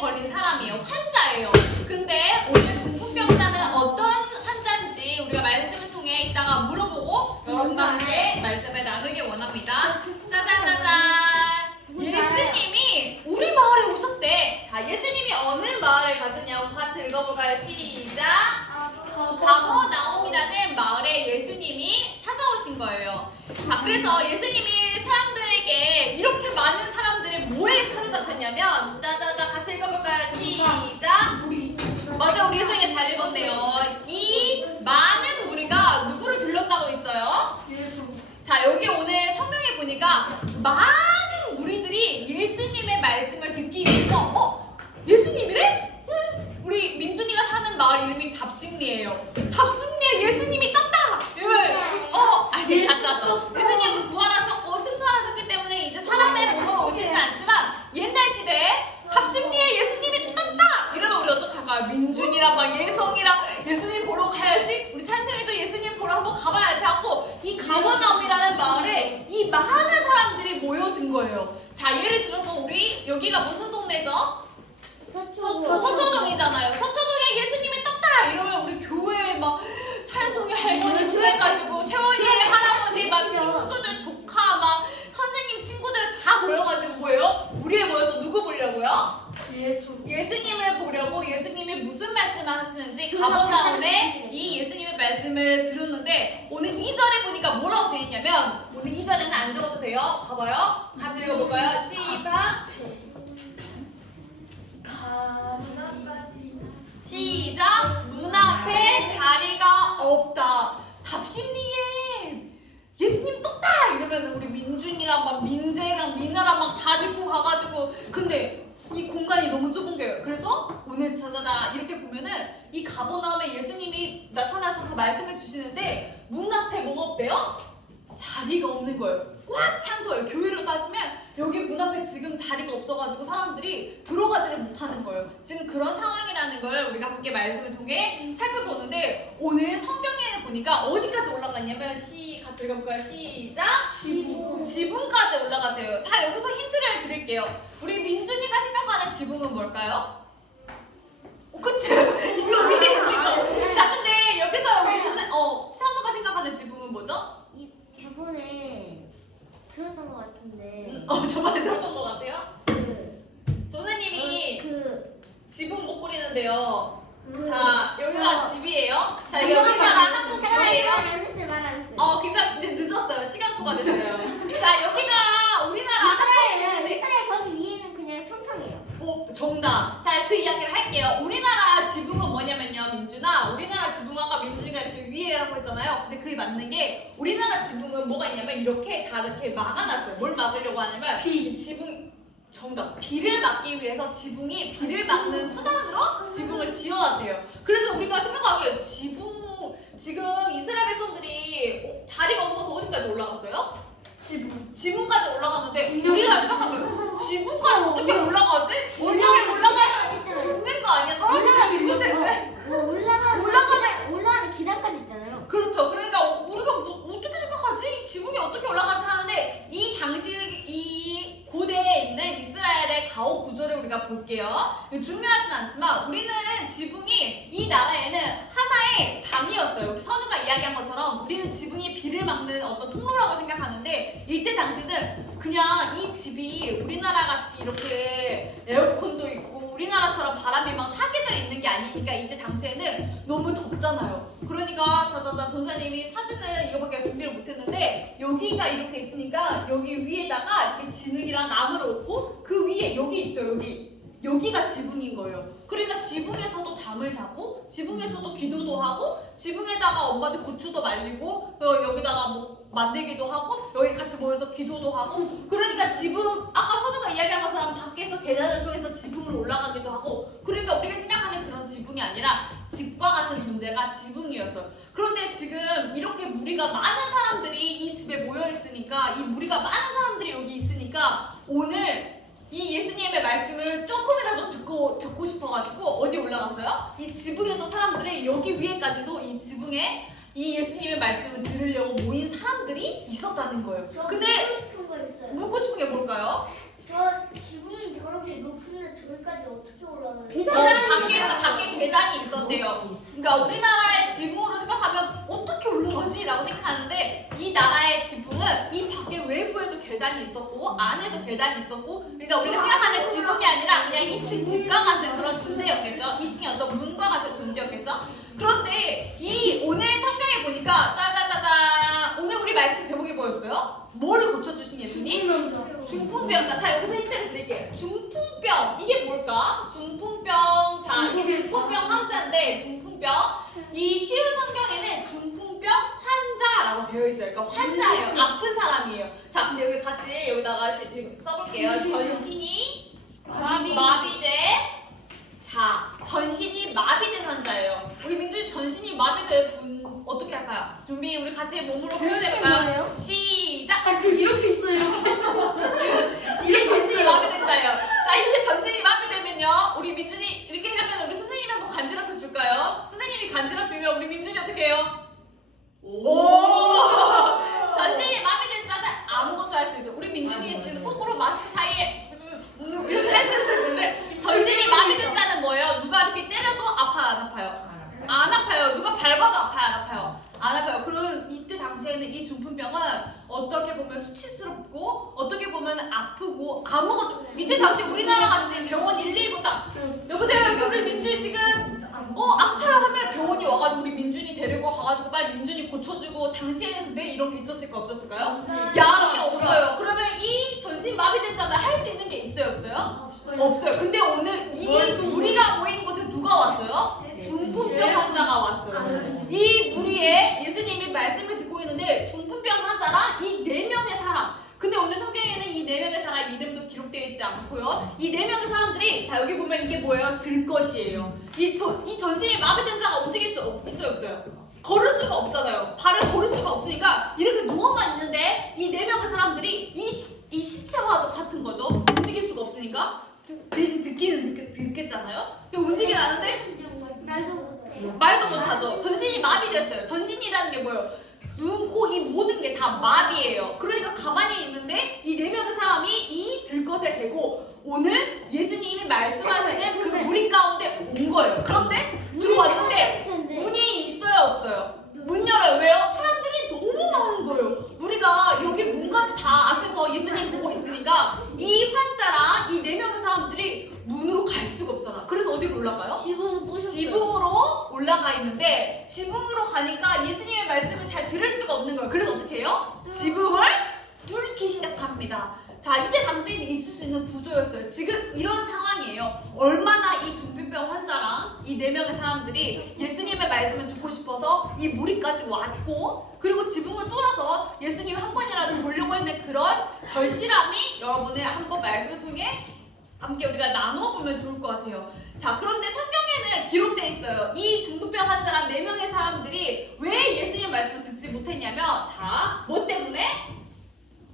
걸린 사람이에요. 환자예요. 근데 오늘 중풍병자는 어떤 환자인지 우리가 말씀을 통해 이따가 물어보고 여러분과 함께 말씀을 나누길 원합니다. 짜잔짜잔! 예수님이 우리 마을에 오셨대. 자, 예수님이 어느 마을에 가셨냐고 같이 읽어볼까요? 시작! 가버나움이라는 마을에 예수님이 찾아오신 거예요. 자, 그래서 예수님이 사람들에게 이렇게 많은 사람들이 뭐에 사로잡혔냐면, 따다다 같이 읽어볼까요? 시작. 맞아, 우리 예수님이 잘 읽었네요. 이 많은 무리가 누구를 둘러싸고 있어요? 자, 여기 오늘 성경에 보니까 많은 무리들이 예수님의 말씀을 듣기 위해서 예수님이래? 우리 민준이가 사는 마을 이름이 답심리예요. 답심리에 예수님이 떴다! 아니, 가짜죠. 예수님은 부활하셨고 승천하셨기 때문에 이제 사람의 몸으로 오시진 않지만 옛날 시대에 답심리에 예수님이 떴다! 이러면 우리 어떡할까요? 민준이랑 막 예성이랑 예수님 보러 가야지? 우리 찬성이도 예수님 보러 한번 가봐야지 하고 이 가버나움이라는 마을에 이 많은 사람들이 모여든 거예요. 자, 예를 들어서 우리 여기가 무슨 동네죠? 서초동이잖아요. 서초동에 예수님이 떴다! 이러면 우리 교회에 막 찬송이 할머니 교회 가지고 최원이 할아버지 막 친구들 조카 막 선생님 친구들 다 모여가지고 뭐예요? 우리에 모여서 누구 보려고요? 예수님을 보려고 예수님이 무슨 말씀을 하시는지 가버나움에 이 예수님의 말씀을 들었는데 오늘 2절에 보니까 뭐라고 되어 있냐면 오늘 2절에는 안 적어도 돼요. 봐봐요. 같이 읽어볼까요? 시작! 문 앞에 자리가 없다. 답심리에 예수님 떴다! 이러면 우리 민준이랑 막 민재랑 미나랑 막 다 데리고 가가지고 근데 이 공간이 너무 좁은 거예요. 그래서 오늘 자자자 이렇게 보면은 이 가버나움에 예수님이 나타나셔서 말씀을 주시는데 문 앞에 뭐가 없대요? 자리가 없는 거예요. 꽉 찬 거예요. 교회로 따지면 여기 문 앞에 지금 자리가 없어가지고 사람들이 들어가지를 못하는 거예요. 지금 그런 상황이라는 걸 우리가 함께 말씀을 통해 살펴보는데 오늘 성경에는 보니까 어디까지 올라갔냐면 같이 읽어볼까요? 시작! 지붕까지 올라갔대요. 자, 여기서 힌트를 드릴게요. 우리 민준이가 생각하는 지붕은 뭘까요? 그치? 이거 자, 근데 여기서 우리 사무가 생각하는 지붕은 뭐죠? 저번에 들었던 것 같은데. 저번에 들었던 것 같아요? 선생님이 지붕 못 꾸리는데요. 자, 여기가 집이에요. 자, 여기가 한국 집이에요. 괜찮아. 늦었어요. 시간 초과됐어요. 자, 여기가 우리나라 한국 집인데. 이스라엘 거기 위에는 그냥 평평해요. 정답. 자, 그 이야기를 할게요. 우리나라 지붕은 뭐냐면요, 민준아. 우리나라 지붕 아까 민준이가 이렇게 위에라고 했잖아요. 근데 그게 맞는 게 우리나라 지붕은 뭐가 있냐면 이렇게 다 이렇게 막아놨어요. 뭘 막으려고 하냐면 지붕 정답. 비를 막기 위해서 지붕이 비를 막는 수단으로 지붕을 지어놨대요. 그래서 우리가 생각하기에 지금 이스라엘 백성들이 자리가 없어서 어디까지 올라갔어요? 지붕까지 올라갔는데 우리가 생각하면 지붕까지 어떻게 올라가지? 올라가면 죽는 거 아니야? 떨어지면 죽을 텐데. 올라가는 계단까지 있잖아요. 그렇죠. 그러니까 우리가 어떻게 생각하지? 지붕이 어떻게 올라가지 하는데 이 당시 이 고대에 있는 이스라엘의 가옥 구조를 우리가 볼게요. 중요하진 않지만 우리는 지붕이 이 나라에는 하나의 담이었어요. 선우가 이야기한 것처럼 우리는 지붕이 비를 막는 어떤 통로라고 생각하는데 이때 당시는 그냥 이 집이 우리나라 같이 이렇게 에어컨도 있고 우리나라처럼 바람이 막 사계절 있는 게 아니니까 이때 당시에는 너무 덥잖아요. 그러니까 전사님이 사진을 이거밖에 준비를 못했는데 여기가 이렇게 있으니까 여기 위에다가 이렇게 진흙이랑 나무를 놓고 그 위에 여기 있죠. 여기가 지붕인 거예요. 그러니까 지붕에서도 잠을 자고 지붕에서도 기도도 하고 지붕에다가 엄마들 고추도 말리고 여기다가 뭐 만들기도 하고 여기 같이 모여서 기도도 하고 그러니까 지붕 아까 선우가 이야기한 것처럼 밖에서 계단을 통해서 지붕으로 올라가기도 하고 그러니까 우리가 생각하는 그런 지붕이 아니라 집과 같은 존재가 지붕이었어요. 그런데 지금 이렇게 무리가 많은 사람들이 이 집에 모여 있으니까 이 무리가 많은 사람들이 여기 있으니까 오늘 이 예수님의 말씀을 조금이라도 듣고 싶어가지고 어디 올라갔어요? 이 지붕에도 사람들이 여기 위에까지도 이 지붕에 이 예수님의 말씀을 들으려고 모인 사람들이 있었다는 거예요. 근데 묻고 싶은 거 있어요. 묻고 싶은 게 뭘까요? 저 지붕이 저렇게 높은데 저기까지 어떻게 그러니까 우리나라의 지붕으로 생각하면 어떻게 올라가지? 라고 생각하는데 이 나라의 지붕은 이 밖에 외부에도 계단이 있었고 안에도 계단이 있었고 그러니까 우리가 생각하는 지붕이 아니라 그냥 2층 집과 같은 그런 존재였겠죠. 2층의 어떤 문과 같은 존재였겠죠. 그런데 이 오늘 성경에 보니까 짜자자잔 오늘 우리 말씀 제목이 뭐였어요? 뭐를 고쳐주신 예수님? 중풍병자. 자 여기서 힌트를 드릴게요. 중풍병 이게 뭘까? 중풍병. 자 이게 중풍병 환자인데 중풍병 이 쉬운 성경에는 중풍병 환자라고 되어 있어요. 그러니까 환자예요. 아픈 사람이에요. 자 근데 여기 같이 여기다가 써볼게요. 전신이 마비돼. 자 전신이 마비된 환자예요. 우리 민준이 전신이 마비된 분 어떻게 할까요? 준비 우리 같이 몸으로 표현해볼까요? 시작. 이렇게 있어요. 이게 전신이 마비된 자예요. 자, 이렇게 전신이 마비되면요. 우리 민준이 이렇게 하면 우리 선생님이 한번 간지럽혀 줄까요? 선생님이 간지럽히면 우리 민준이 어떻게 해요? 오! 전신이 마비된 자는 아무것도 할 수 있어요. 우리 민준이 지금 속으로 마스크 사이에 이렇게 할 수 있는데 전신이 마비된 자는 뭐예요? 누가 이렇게 때려도 아파요? 안 아파요? 안 아파요. 누가 밟아도 아파요? 안 아파요? 안 아파요. 그럼 이때 당시에는 이 중풍병은 어떻게 보면 수치스럽고 어떻게 보면 아프고 아무것도 이때 당시 우리나라 같이 병원 119 딱 여보세요 여기 우리 민준이 지금 아파요 하면 병원이 와가지고 우리 민준이 데리고 가가지고 빨리 민준이 고쳐주고 당시에는 근데 이런 게 있었을까 없었을까요? 약이 없어요. 그러면 이 전신 마비된 자는 할 수 있는 게 있어요 없어요? 없어요. 근데 오늘 이 우리가 모인 곳에 누가 왔어요? 중풍병 환자가 왔어요. 이 무리에 예수님이 말씀을 듣고 있는데 중풍병 환자랑 이 4명의 사람. 근데 오늘 성경에는 이 4명의 사람 이름도 기록되어 있지 않고요. 이 4명의 사람들이 자 여기 보면 이게 뭐예요? 들것이에요. 이 전신이 마비된 자가 움직일 수 있어요 없어요? 걸을 수가 없잖아요. 발을 걸을 수가 없으니까 이렇게 누워만 있는데 이 4명의 사람들이 이 시체와도 같은 거죠. 움직일 수가 없으니까 대신 듣기는 듣겠잖아요. 근데 움직이지 않는데 말도 못하죠. 전신이 마비됐어요. 전신이라는 게 뭐예요? 눈, 코, 이 모든 게 다 마비예요. 그러니까 가만히 있는데 이 4명의 사람이 이 들것에 대고 오늘 예수님이 말씀하시는 그 무리 가운데 온 거예요. 그런데 들어왔는데 문이 있어요 없어요? 문 열어요. 왜요? 사람들이 너무 많은 거예요. 우리가 여기 문까지 다 앞에서 예수님 보고 있으니까 이 환자랑 이 4명의 사람들이 문으로 갈 수가 없잖아. 그래서 어디로 올라가요? 지붕으로 올라가 있는데 지붕으로 가니까 예수님의 말씀을 잘 들을 수가 없는 거예요. 그래서 어떻게 해요? 지붕을 뚫기 시작합니다. 자, 이때 당시에는 있을 수 있는 구조였어요. 지금 이런 상황이에요. 얼마나 이 중풍병 환자랑 이 4명의 사람들이 예수님의 말씀을 듣고 싶어서 이 무리까지 왔고 그리고 지붕을 뚫어서 예수님 한 번이라도 보려고 했는 그런 절실함이 여러분의 한번 말씀을 통해 함께 우리가 나눠보면 좋을 것 같아요. 자, 그런데 성경에는 기록되어 있어요. 이 중풍병 환자랑 4명의 사람들이 왜 예수님 말씀을 듣지 못했냐면 자, 뭐 때문에?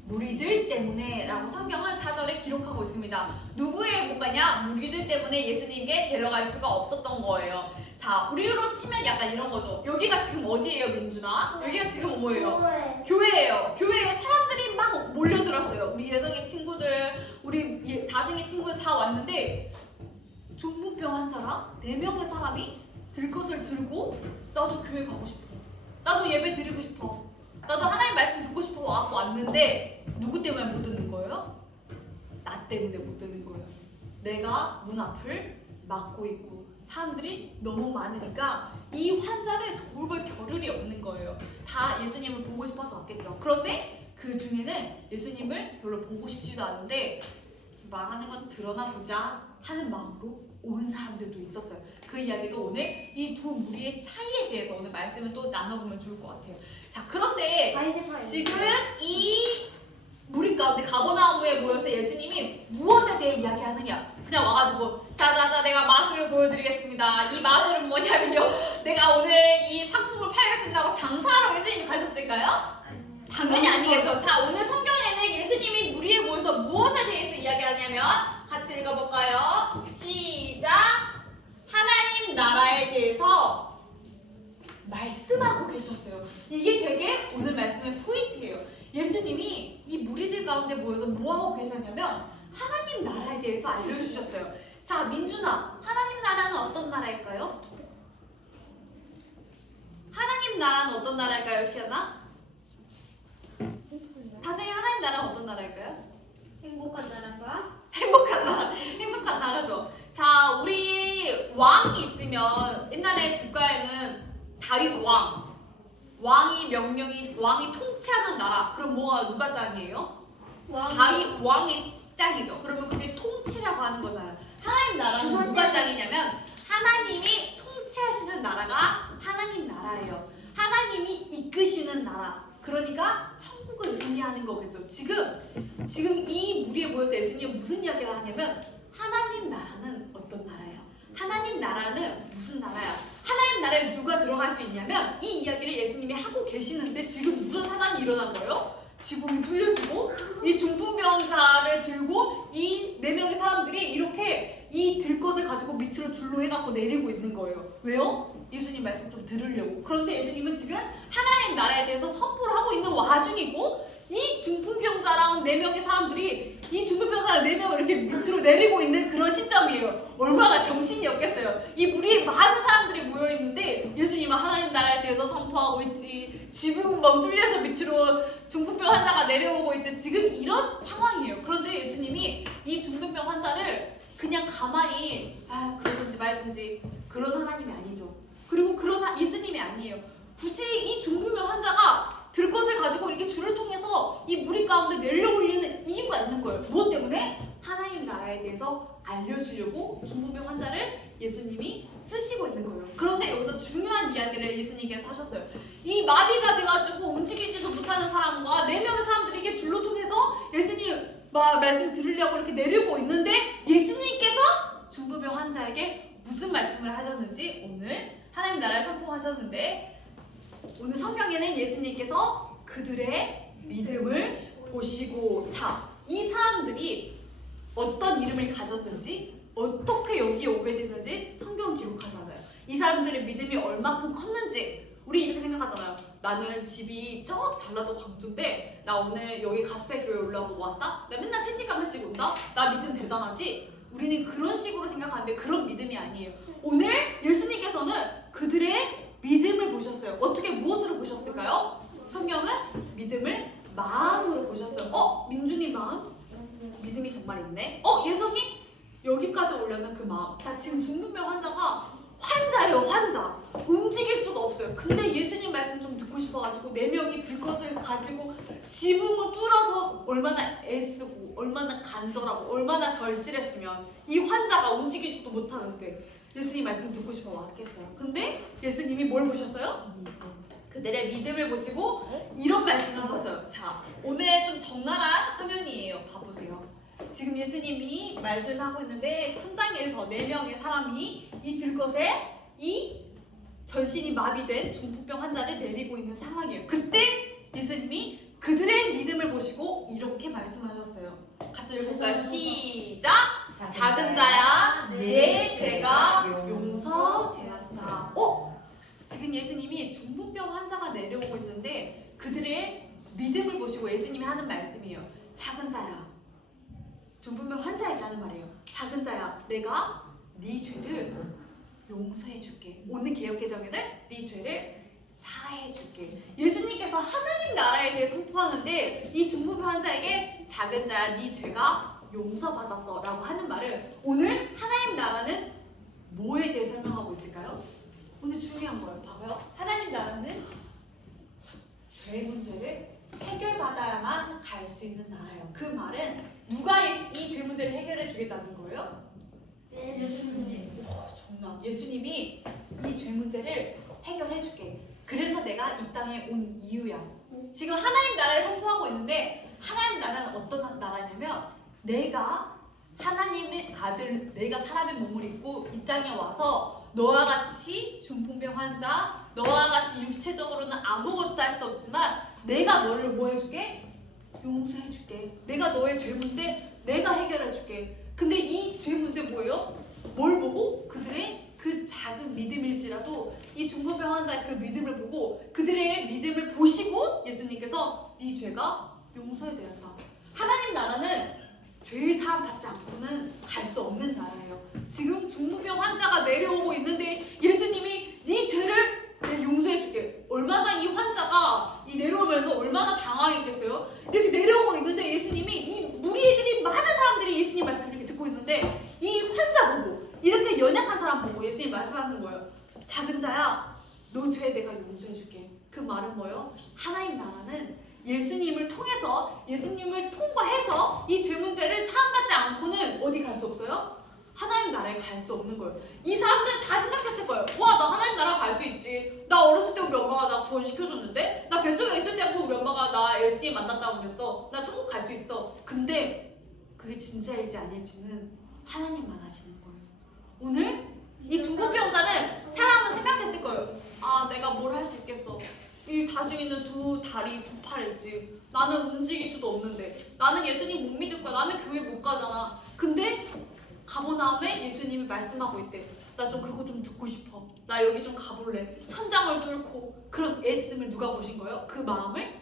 무리들 때문에 라고 성경은 4절에 기록하고 있습니다. 누구의 못 가냐? 무리들 때문에 예수님께 데려갈 수가 없었던 거예요. 자, 우리로 치면 약간 이런 거죠. 여기가 지금 어디예요, 민준아? 여기가 지금 뭐예요? 교회예요. 교회에 사람들이 막 몰려들었어요. 우리 예성의 친구들, 우리 다승의 친구들 다 왔는데 중풍병 환자랑 4명의 사람이 들것을 들고 나도 교회 가고 싶어. 나도 예배 드리고 싶어. 나도 하나님 말씀 듣고 싶어 와갖고 왔는데 누구 때문에 못 듣는 거예요? 나 때문에 못 듣는 거예요. 내가 문 앞을 막고 있고 사람들이 너무 많으니까 이 환자를 돌볼 겨를이 없는 거예요. 다 예수님을 보고 싶어서 왔겠죠. 그런데 그 중에는 예수님을 별로 보고 싶지도 않은데 말하는 건 드러나 보자 하는 마음으로 온 사람들도 있었어요. 그 이야기도 오늘 이 두 무리의 차이에 대해서 오늘 말씀을 또 나눠보면 좋을 것 같아요. 자, 그런데 지금 이 무리 가운데 가버나움에 모여서 예수님이 무엇에 대해 이야기하느냐? 그냥 와가지고 자자자 내가 마술을 보여드리겠습니다. 이 마술은 뭐냐면요, 내가 오늘 이 상품을 팔겠습니다 하고 장사하러 예수님이 가셨을까요? 당연히 아니겠죠. 자, 오늘 성경에는 예수님이 무리에 모여서 무엇에 대해서 이야기하냐면 같이 읽어볼까요? 시작! 하나님 나라에 대해서 말씀하고 계셨어요. 이게 되게 오늘 말씀의 포인트예요. 예수님이 이 무리들 가운데 모여서 뭐하고 계셨냐면 하나님 나라에 대해서 알려주셨어요. 자, 민준아, 하나님 나라는 어떤 나라일까요? 하나님 나라는 어떤 나라일까요, 시연아? 다정이 하나님 나라는 어떤 나라일까요? 행복한 나라가 행복한 나라, 행복한 나라죠. 자, 우리 왕이 있으면 옛날에 국가에는 다윗 왕이 통치하는 나라. 그럼 뭐가 누가 짱이에요? 다윗 왕이 짱이죠. 그러면 그게 통치라고 하는 거잖아요. 하나님 나라는 누가 짱이냐면 하나님이 통치하시는 나라가 하나님 나라예요. 하나님이 이끄시는 나라. 그러니까 천국을 의미하는 거겠죠. 지금 이 무리에 모여서 예수님이 무슨 이야기를 하냐면 하나님 나라는 어떤 나라예요? 하나님 나라는 무슨 나라야? 하나님 나라에 누가 들어갈 수 있냐면 이 이야기를 예수님이 하고 계시는데 지금 무슨 사단이 일어난 거예요? 지붕이 뚫려지고 이 중풍병자를 들고 이 4명의 사람들이 이렇게 이 들것을 가지고 밑으로 줄로 해갖고 내리고 있는 거예요. 왜요? 예수님 말씀 좀 들으려고. 그런데 예수님은 지금 하나님 나라에 대해서 선포를 하고 있는 와중이고 이 중풍병자랑 4명의 사람들이 이 중풍병자 4명을 이렇게 밑으로 내리고 있는 그런 시점이에요. 얼마나 정신이 없겠어요. 이 무리에 많은 사람들이 모여있는데 예수님은 하나님 나라에 대해서 선포하고 있지, 지붕 막 뚫려서 밑으로 중풍병 환자가 내려오고 있지, 지금 이런 상황이에요. 그런데 예수님이 이 중풍병 환자를 그냥 가만히 그러든지 말든지 그런 하나님이 아니죠. 그리고 그런 예수님이 아니에요. 굳이 이 중풍병 환자가 들것을 가지고 이렇게 줄을 통해서 이 무리 가운데 내려올리는 이유가 있는 거예요. 무엇 때문에? 하나님 나라에 대해서 알려주려고 중풍병 환자를 예수님이 쓰시고 있는 거예요. 그런데 여기서 중요한 이야기를 예수님께서 하셨어요. 이 마비가 돼가지고 움직이지도 못하는 사람과 4명의 사람들이 이게 줄로 통해서 예수님 말씀 들으려고 이렇게 내리고 있는데 예수님께서 중풍병 환자에게 무슨 말씀을 하셨는지 오늘 하나님 나라에 선포하셨는데 오늘 성경에는 예수님께서 그들의 믿음을 보시고 이 사람들이 어떤 이름을 가졌는지 어떻게 여기에 오게 됐는지 성경 기록하잖아요. 이 사람들의 믿음이 얼마큼 컸는지 우리 이렇게 생각하잖아요. 나는 집이 저 전라도 광주인데 나 오늘 여기 가스펠 교회 올라오고 왔다? 나 맨날 3시간씩 온다? 나 믿음 대단하지? 우리는 그런 식으로 생각하는데 그런 믿음이 아니에요. 오늘 예수님께서는 그들의 믿음을 보셨어요. 어떻게 무엇으로 보셨을까요? 성경은 믿음을 마음으로 보셨어요. 민준이 마음? 믿음이 정말 있네. 예성이 여기까지 오려는 그 마음. 자, 지금 중풍병 환자예요. 환자. 움직일 수가 없어요. 근데 예수님 말씀 좀 듣고 싶어가지고 4명이 들것을 가지고 지붕을 뚫어서 얼마나 애쓰고 얼마나 간절하고 얼마나 절실했으면 이 환자가 움직이지도 못하는데 예수님 말씀 듣고 싶어 왔겠어요. 근데 예수님이 뭘 보셨어요? 그들의 믿음을 보시고 이런 말씀을 하셨어요. 자, 오늘 좀 적나라한 화면이에요. 봐보세요. 지금 예수님이 말씀하고 있는데 천장에서 4명의 사람이 이 들것에 이 전신이 마비된 중풍병 환자를 내리고 있는 상황이에요. 그때 예수님이 그들의 믿음을 보시고 이렇게 말씀하셨어요. 같이 읽을까요? 시작! 작은 자야, 내 죄가 용서되었다. 지금 예수님이 중풍병 환자가 내려오고 있는데 그들의 믿음을 보시고 예수님이 하는 말씀이에요. 작은 자야, 중풍병 환자에게 하는 말이에요. 작은 자야, 내가 네 죄를 용서해 줄게. 오늘 개역개정에는 네 죄를 사해 줄게. 예수님께서 하나님 나라에 대해 선포하는데 이 중풍병 환자에게 작은 자야, 네 죄가 용서받았어 라고 하는 말은 오늘 하나님 나라는 뭐에 대해 설명하고 있을까요? 오늘 중요한 거예요. 봐봐요. 하나님 나라는 죄 문제를 해결받아야만 갈 수 있는 나라예요. 그 말은 누가 이 죄 문제를 해결해 주겠다는 거예요? 예수님. 정말 예수님이 이 죄 문제를 해결해 줄게. 그래서 내가 이 땅에 온 이유야. 지금 하나님 나라에 선포하고 있는데 하나님 나라는 어떤 나라냐면 내가 하나님의 아들, 내가 사람의 몸을 입고 이 땅에 와서 너와 같이 중풍병 환자, 너와 같이 육체적으로는 아무것도 할 수 없지만 내가 너를 뭐 해줄게? 용서해줄게. 내가 너의 죄 문제 내가 해결해줄게. 근데 이 죄 문제 뭐예요? 뭘 보고? 그들의 그 작은 믿음일지라도 이 중풍병 환자의 그 믿음을 보고 그들의 믿음을 보시고 예수님께서 네 죄가 용서되었다. 하나님 나라는 죄의 사함 받지 않고는 갈 수 없는 나라예요. 지금 중풍병 환자가 내려오고 있는데 예수님이 네 죄를 용서해줄게. 얼마나 하는 거예요. 작은 자야, 너 죄 내가 용서해줄게. 그 말은 뭐예요? 하나님 나라는 예수님을 통해서, 예수님을 통과해서 이 죄 문제를 사함받지 않고는 어디 갈 수 없어요? 하나님 나라에 갈 수 없는 거예요. 이 사람들은 다 생각했을 거예요. 와, 나 하나님 나라 갈 수 있지. 나 어렸을 때 우리 엄마가 나 구원시켜줬는데? 나 뱃속에 있을 때부터 우리 엄마가 나 예수님 만났다고 그랬어. 나 천국 갈 수 있어. 근데 그게 진짜일지 아닐지는 하나님만 아시는 거예요. 오늘 이 중풍병자는 사람은 생각했을 거예요. 아, 내가 뭘 할 수 있겠어. 이 다중 있는 두 다리 두 팔 있지. 나는 움직일 수도 없는데. 나는 예수님 못 믿을 거야. 나는 교회 못 가잖아. 근데 가고 나음에 예수님이 말씀하고 있대. 나 좀 그거 좀 듣고 싶어. 나 여기 좀 가볼래. 천장을 뚫고. 그런 애씀을 누가 보신 거예요? 그 마음을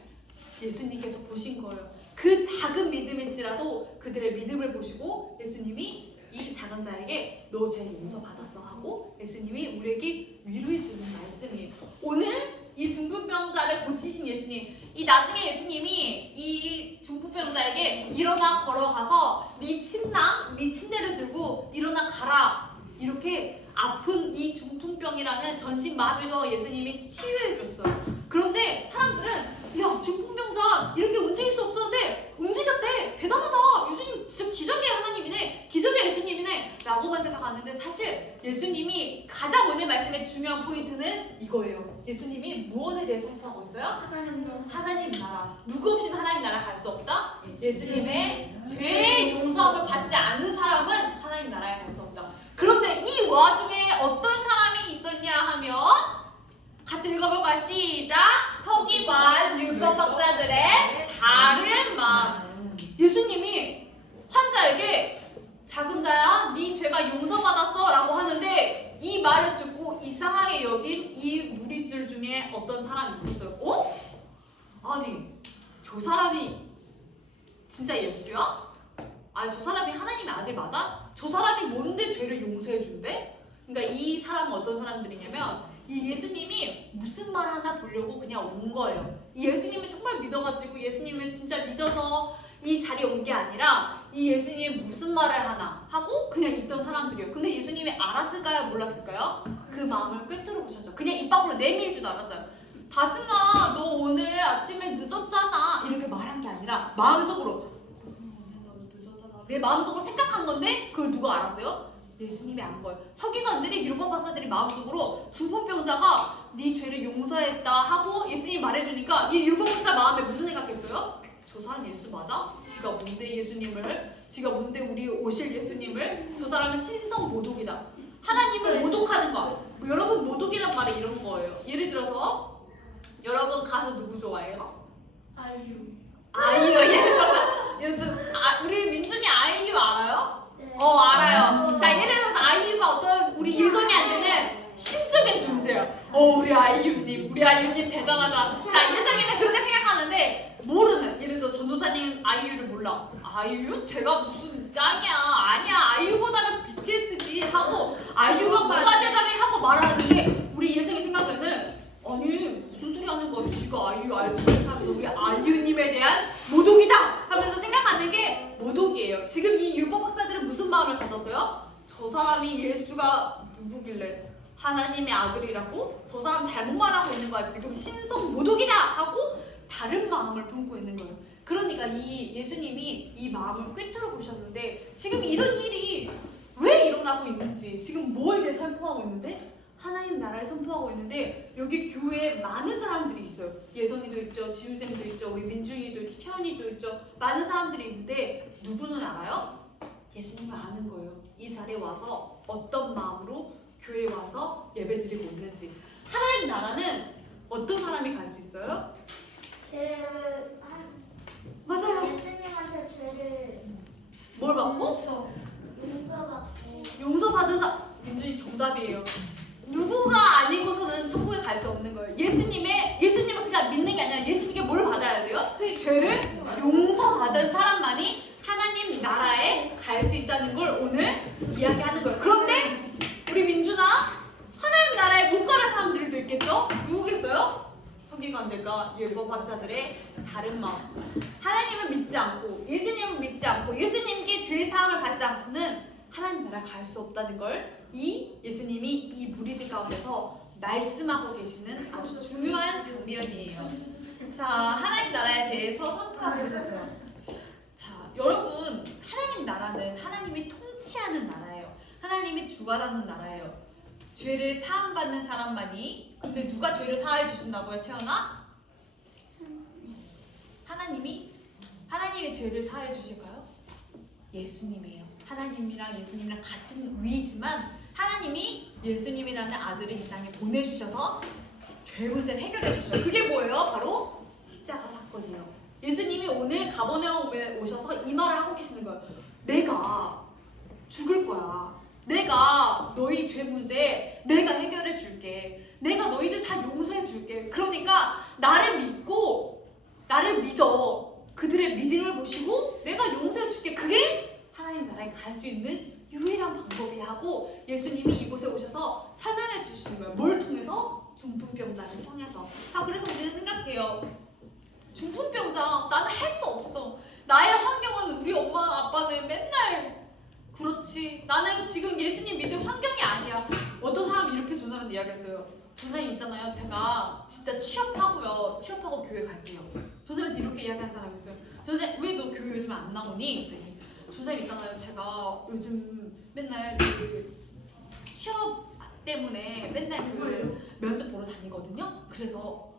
예수님께서 보신 거예요. 그 작은 믿음일지라도 그들의 믿음을 보시고 예수님이 이 작은 자에게 너 죄 용서받았어 하고 예수님이 우리에게 위로해 주는 말씀이에요. 오늘 이 중풍병자를 고치신 예수님, 이 나중에 예수님이 이 중풍병자에게 일어나 걸어가서 네 침낭, 네 침대를 들고 일어나 가라, 이렇게 아픈 이 중풍병이라는 전신마비로 예수님이 치유해 줬어요. 그런데 사람들은 야, 중풍병자 이렇게 움직일 수 없었는데 움직였대. 대단하다. 예수님 진짜 기적의 하나님이네. 기적의 예수님이네. 라고만 생각하는데 사실 예수님이 가장 오늘 말씀의 중요한 포인트는 이거예요. 예수님이 무엇에 대해 선포하고 있어요? 하나님 나라. 누구 없이는 하나님 나라 갈 수 없다. 예수님의 죄 용서함을 받지 않는 사람은 하나님 나라에 갈 수 없다. 그런데 이 와중에 어떤 사람이 있었냐 하면 같이 읽어볼까요? 시작! 서기관 율법학자들의 다른 마음. 예수님이 환자에게 작은 자야, 네 죄가 용서받았어 라고 하는데 이 말을 듣고 이상하게 여긴 이 무리들 중에 어떤 사람이 있었어요. 어? 아니, 저 사람이 진짜 예수야? 아니, 저 사람이 하나님의 아들 맞아? 저 사람이 뭔데 죄를 용서해 준대? 그러니까 이 사람은 어떤 사람들이냐면 이 예수님이 무슨 말 하나 보려고 그냥 온 거예요. 이 예수님을 정말 믿어가지고 예수님을 진짜 믿어서 이 자리에 온 게 아니라 이 예수님이 무슨 말을 하나 하고 그냥 있던 사람들이에요. 근데 예수님이 알았을까요? 몰랐을까요? 그 마음을 꿰뚫어 보셨죠. 그냥 입 밖으로 내밀 줄도 알았어요. 다승아, 너 오늘 아침에 늦었잖아 이렇게 말한 게 아니라 마음속으로 너무 늦었잖아. 내 마음속으로 생각한 건데 그걸 누가 알았어요? 예수님이 안 거예요. 서기관들이 율법박사들이 마음속으로 중풍병자가 네 죄를 용서했다 하고 예수님이 말해주니까 이 율법학자 마음에 무슨 생각했어요? 저 사람 예수 맞아? 지가 뭔데 예수님을, 지가 뭔데 우리 오실 예수님을, 저 사람은 신성 모독이다. 하나님을 모독하는 거. 여러분, 모독이란 말이 이런 거예요. 예를 들어서 여러분 가수 누구 좋아해요? 아이유. 아이유. 예를 들어서 요즘 우리 민준이 아이유 알아요? 알아요. 자, 예를 들어서 아이유가 어떤 우리 예정이 안 되는 신적인 존재야. 우리 아이유님 대단하다. 자, 예정이는 그렇게 생각하는데 모르는, 예를 들어 전도사님 아이유를 몰라. 아이유? 제가 무슨 짱이야. 아니야, 아이유보다는 BTS지 하고 아이유가 뭐가 대단해 하고 말하는데 우리 예정이 생각에는 아니 무슨 소리 하는 거야. 지가 아이유 알지 못하면 우리 아이유님에 대한 모독이다 하면서 생각하는 게 모독이에요. 지금 이 율법학자들은 무슨 마음을 가졌어요? 저 사람이 예수가 누구길래 하나님의 아들이라고? 저 사람 잘못 말하고 있는 거야. 지금 신성 모독이다 하고 다른 마음을 품고 있는 거예요. 그러니까 이 예수님이 이 마음을 꿰뚫어 보셨는데 지금 이런 일이 왜 일어나고 있는지, 지금 뭐에 대해 선포하고 있는데? 하나님 나라를 선포하고 있는데 여기 교회에 많은 사람들이 있어요. 예선이도 있죠, 지훈쌤도 있죠, 우리 민중이도 있죠, 태연이도 있죠. 많은 사람들이 있는데 누구는 알아요? 예수님을 아는 거예요. 이 자리에 와서 어떤 마음으로 교회에 와서 예배드리고 있는지. 하나님 나라는 어떤 사람이 갈 수 있어요? 죄를 맞아요. 예수님한테 죄를 뭘 받고? 용서받고 용서받은 민준이 정답이에요. 누구가 아니고서는 천국에 갈 수 없는 거예요. 예수님을 그냥 믿는 게 아니라 예수님께 뭘 받아야 돼요? 죄를 용서받은 사람만이 하나님 나라에 갈 수 있다는 걸 오늘 이야기하는 거예요. 그런데 우리 민준아, 하나님 나라에 못 가는 사람들도 있겠죠? 누구겠어요? 서기관들과 율법학자들의 다른 마음. 하나님을 믿지 않고 예수님을 믿지 않고 예수님께 죄 사함을 받지 않고는 하나님 나라 갈 갈 수 없다는 걸 이 예수님이 이 무리들 가운데서 말씀하고 계시는 아주 중요한 장면이에요. 자, 하나님 나라에 대해서 선포하고 계셨어요. 자, 여러분, 하나님 나라는 하나님이 통치하는 나라예요. 하나님이 주관하는 나라예요. 죄를 사함받는 사람만이. 근데 누가 죄를 사해 주신다고요, 채연아? 하나님이 죄를 사해 주실까요? 예수님이에요. 하나님이랑 예수님이랑 같은 위이지만 하나님이 예수님이라는 아들을 이 땅에 보내주셔서 죄 문제를 해결해 주셔요. 그게 뭐예요? 바로 십자가 사건이에요. 예수님이 오늘 가버나움에 오셔서 이 말을 하고 계시는 거예요. 내가 죽을 거야. 내가 너희 죄 문제 내가 해결해 줄게. 내가 너희들 다 용서해 줄게. 그러니까 나를 믿어. 그들의 믿음을 보시고 내가 용서해 줄게. 그게 하나님 나라에 갈 수 있는 유일한 방법이야 하고 예수님이 이곳에 오셔서 설명해 주시는 거예요. 뭘 통해서? 중풍병자를 통해서. 자, 그래서 우리는 생각해요. 중풍병자 나는 할 수 없어. 나의 환경은 우리 엄마 아빠는 맨날 그렇지. 나는 지금 예수님 믿을 환경이 아니야. 어떤 사람이 이렇게 전사한테 이야기했어요. 전사님 있잖아요. 제가 진짜 취업하고 교회 갈게요. 전사님한테 이렇게 이야기한 사람이 있어요. 전사님 왜 너 교회 요즘 안 나오니? 그랬더니 전사님 있잖아요. 제가 요즘 맨날 그 취업 때문에 맨날 그 면접 보러 다니거든요. 그래서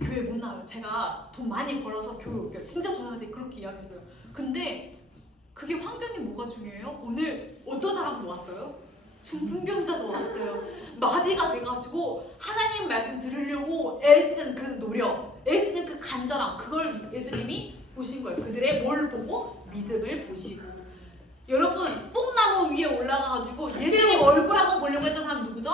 교회 못 나와요. 제가 돈 많이 벌어서 교회 올게요. 진짜 전사님한테 그렇게 이야기했어요. 근데 그게 환경이 뭐가 중요해요? 오늘 어떤 사람도 왔어요? 중풍병자도 왔어요. 마비가 돼가지고 하나님 말씀 들으려고 애쓴 그 노력, 애쓰는 그 간절함, 그걸 예수님이 보신 거예요. 그들의 뭘 보고? 믿음을 보시고. 여러분, 뽕나무 위에 올라가가지고 예수님 얼굴 한번 보려고 했던 사람 누구죠?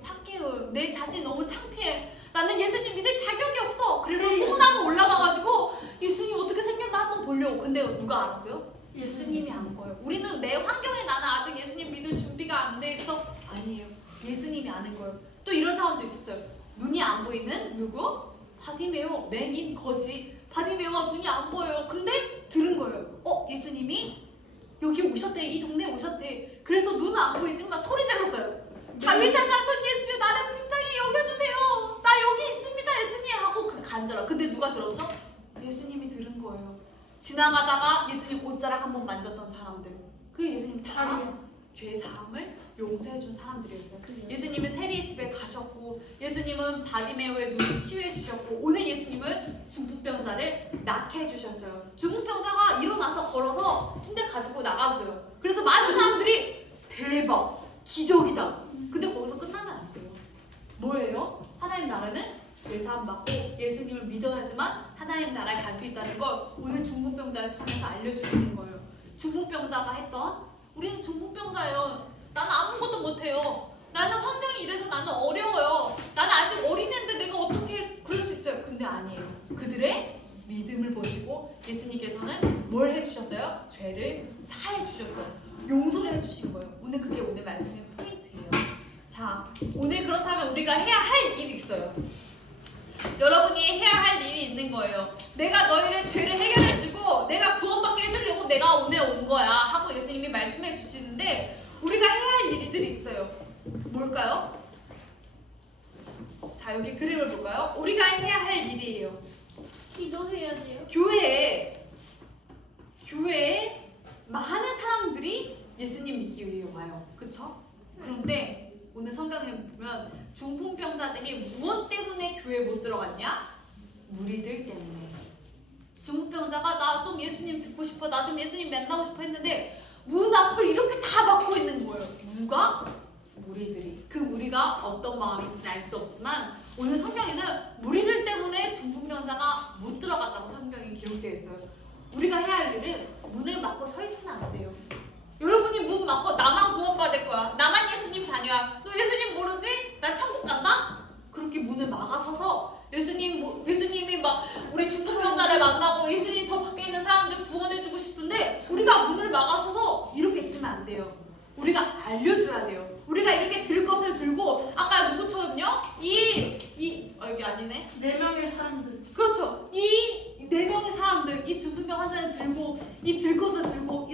삭개오. 내 자신이 너무 창피해. 나는 예수님 믿을 자격이 없어. 그래서 뽕나무 올라가가지고 예수님 어떻게 생겼나 한번 보려고. 근데 누가 알았어요? 예수님이 안 거예요. 우리는 내 환경에 나는 아직 예수님 믿을 준비가 안 돼 있어. 아니에요. 예수님이 아는 거예요. 또 이런 사람도 있었어요. 눈이 안 보이는 누구? 바디메오, 맹인, 거지. 바디메오가 눈이 안 보여요. 근데 들은 거예요. 예수님이 여기 오셨대. 이 동네에 오셨대. 그래서 눈은 안 보이지만 소리 질렀어요. 다윗의 자손 예수님 나를 불쌍히 여겨주세요. 나 여기 있습니다 예수님 하고 그 간절함. 근데 누가 들었죠? 예수님이 들은 거예요. 지나가다가 예수님 옷자락 한번 만졌던 사람들. 그 예수님 다 죄 사함을 용서해 준 사람들이었어요. 예수님은 세리의 집에 가셨고 예수님은 바디메오의 눈을 치유해 주셨고 오늘 예수님은 중풍병자를 낫게 해 주셨어요. 중풍병자가 일어나서 걸어서 침대 가지고 나갔어요. 그래서 많은 사람들이 대박 기적이다. 근데 거기서 끝나면 안 돼요. 뭐예요? 하나님 나라는 죄 사함 받고 예수님을 믿어야지만 하나님 나라에 갈 수 있다는 걸 오늘 중풍병자를 통해서 알려주시는 거예요. 중풍병자가 했던 우리는 중풍병자예요. 나는 아무것도 못해요. 나는 환경이 이래서 나는 어려워요. 나는 아직 어린애인데 내가 어떻게 그럴 수 있어요. 근데 아니에요. 그들의 믿음을 보시고 예수님께서는 뭘 해주셨어요? 죄를 사해 주셨어요. 용서를 해주신 거예요. 오늘 그게 오늘 말씀의 포인트예요. 자, 오늘 그렇다면 우리가 해야 할 일이 있어요. 여러분이 해야 할 일이 있는 거예요. 내가 너희를 죄를 해결해주고 내가 구원받게 해주려고 내가 오늘 온 거야 하고 예수님이 말씀해 주시는데 우리가 해야 할 일들이 있어요. 뭘까요? 자, 여기 그림을 볼까요? 우리가 해야 할 일이에요. 기도해야 돼요. 교회에 많은 사람들이 예수님 믿기 위해 와요. 그쵸? 그런데 오늘 성경에 보면 중풍병자들이 무엇 때문에 교회에 못 들어갔냐? 무리들 때문에. 중풍병자가 나 좀 예수님 듣고 싶어, 나 좀 예수님 만나고 싶어 했는데 문 앞을 이렇게 다 막고 있는 거예요. 누가? 무리들이. 그 무리가 어떤 마음인지는 알 수 없지만 오늘 성경에는 무리들 때문에 중풍병자가 못 들어갔다고 성경에 기록되어 있어요. 우리가 해야 할 일은 문을 막고 서 있으면 안 돼요. 여러분이 문 막고 나만 구원받을 거야. 나만 예수님 자녀야. 너 예수님 모르지? 나 천국 간다? 그렇게 문을 막아서서 예수님이 막 우리 중풍병자를 만나고 예수님 저 밖에 있는 사람들 구원해주고 싶은데 우리가 문을 막아서서 이렇게 있으면 안 돼요. 우리가 알려줘야 돼요. 우리가 이렇게 들 것을 들고 아까 누구처럼요? 여기 아니네. 4명의 사람들. 그렇죠. 이 4명의 사람들, 이 중풍병 환자를 들고 이 들 것을 들고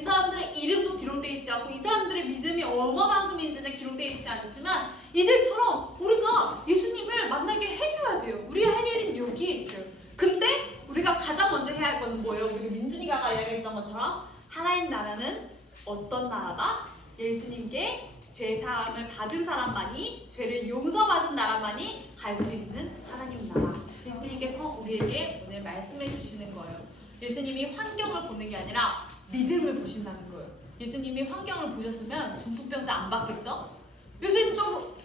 있지 않고 이 사람들의 믿음이 얼마만큼인지는 기록되어 있지 않지만 이들처럼 우리가 예수님을 만나게 해줘야 돼요. 우리 할 일은 여기에 있어요. 근데 우리가 가장 먼저 해야 할 거는 뭐예요? 우리 민준이가 이야기했던 것처럼 하나님 나라는 어떤 나라다? 예수님께 죄사함을 받은 사람만이, 죄를 용서받은 나라만이 갈 수 있는 하나님 나라. 예수님께서 우리에게 오늘 말씀해 주시는 거예요. 예수님이 환경을 보는 게 아니라 믿음을 보신다는 거예요. 예수님이 환경을 보셨으면 중풍병자 안 받겠죠? 예수님 좀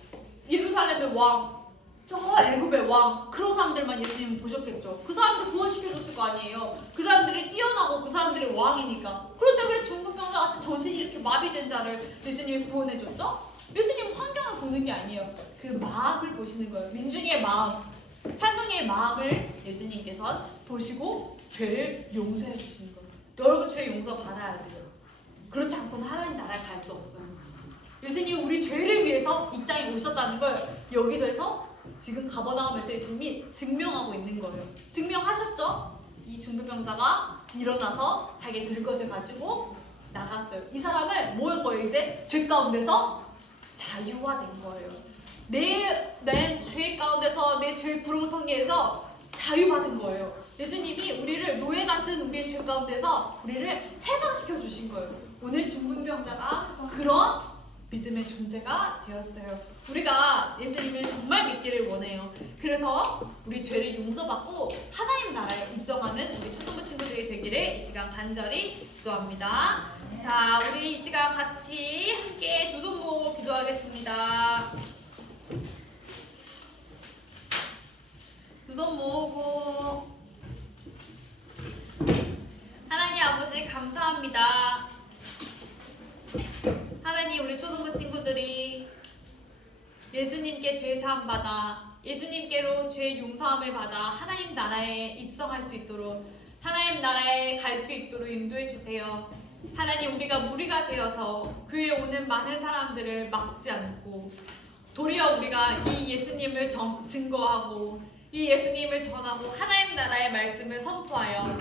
예루살렘의 왕, 저 애굽의 왕, 그런 사람들만 예수님은 보셨겠죠. 그 사람들 구원시켜줬을 거 아니에요. 그 사람들이 뛰어나고 그 사람들이 왕이니까. 그런데 왜 중풍병자 같이 정신이 이렇게 마비된 자를 예수님이 구원해줬죠? 예수님 환경을 보는 게 아니에요. 그 마음을 보시는 거예요. 민준이의 마음, 찬송이의 마음을 예수님께서 보시고 죄를 용서해 주시는 거예요. 여러분 죄 용서 받아야 돼요. 그렇지 않고는 하나님 나라에 갈 수 없어요. 예수님 우리 죄를 위해서 이 땅에 오셨다는 걸 여기서에서 지금 가버나움에서 예수님이 증명하고 있는 거예요. 증명하셨죠? 이 중풍병자가 일어나서 자기의 들 것을 가지고 나갔어요. 이 사람은 뭐일 거예요? 이제 죄 가운데서 자유화된 거예요. 내 죄 가운데서 내 죄의 구름을 통해서 자유받은 거예요. 예수님이 우리를 노예 같은 우리의 죄 가운데서 우리를 해방시켜 주신 거예요. 오늘 중풍병자가 그런 믿음의 존재가 되었어요. 우리가 예수님을 정말 믿기를 원해요. 그래서 우리 죄를 용서받고 하나님 나라에 입성하는 우리 초등부 친구들이 되기를 이 시간 간절히 기도합니다. 자, 우리 이 시간 같이 함께 두 손 모으고 기도하겠습니다. 두 손 모으고 하나님 아버지 감사합니다. 하나님 우리 초등부 친구들이 예수님께 죄 사함 받아 예수님께로 죄 용서함을 받아 하나님 나라에 입성할 수 있도록 하나님 나라에 갈 수 있도록 인도해 주세요. 하나님 우리가 무리가 되어서 교회에 오는 많은 사람들을 막지 않고 도리어 우리가 이 예수님을 증거하고 이 예수님을 전하고 하나님 나라의 말씀을 선포하여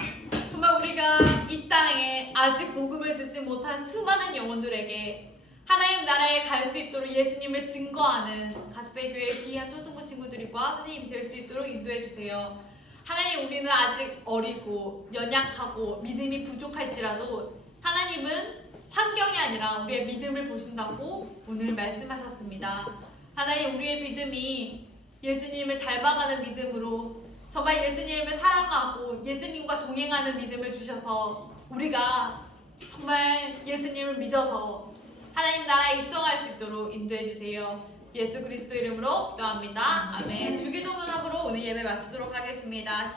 정말 우리가 이 땅에 아직 복음을 듣지 못한 수많은 영혼들에게 하나님 나라에 갈 수 있도록 예수님을 증거하는 가스펠 교회의 귀한 초등부 친구들과 선생님이 될 수 있도록 인도해 주세요. 하나님 우리는 아직 어리고 연약하고 믿음이 부족할지라도 하나님은 환경이 아니라 우리의 믿음을 보신다고 오늘 말씀하셨습니다. 하나님 우리의 믿음이 예수님을 닮아가는 믿음으로 정말 예수님을 사랑하고 예수님과 동행하는 믿음을 주셔서 우리가 정말 예수님을 믿어서 하나님 나라에 입성할 수 있도록 인도해 주세요. 예수 그리스도 이름으로 기도합니다. 아멘. 주기도문함으로 오늘 예배 마치도록 하겠습니다.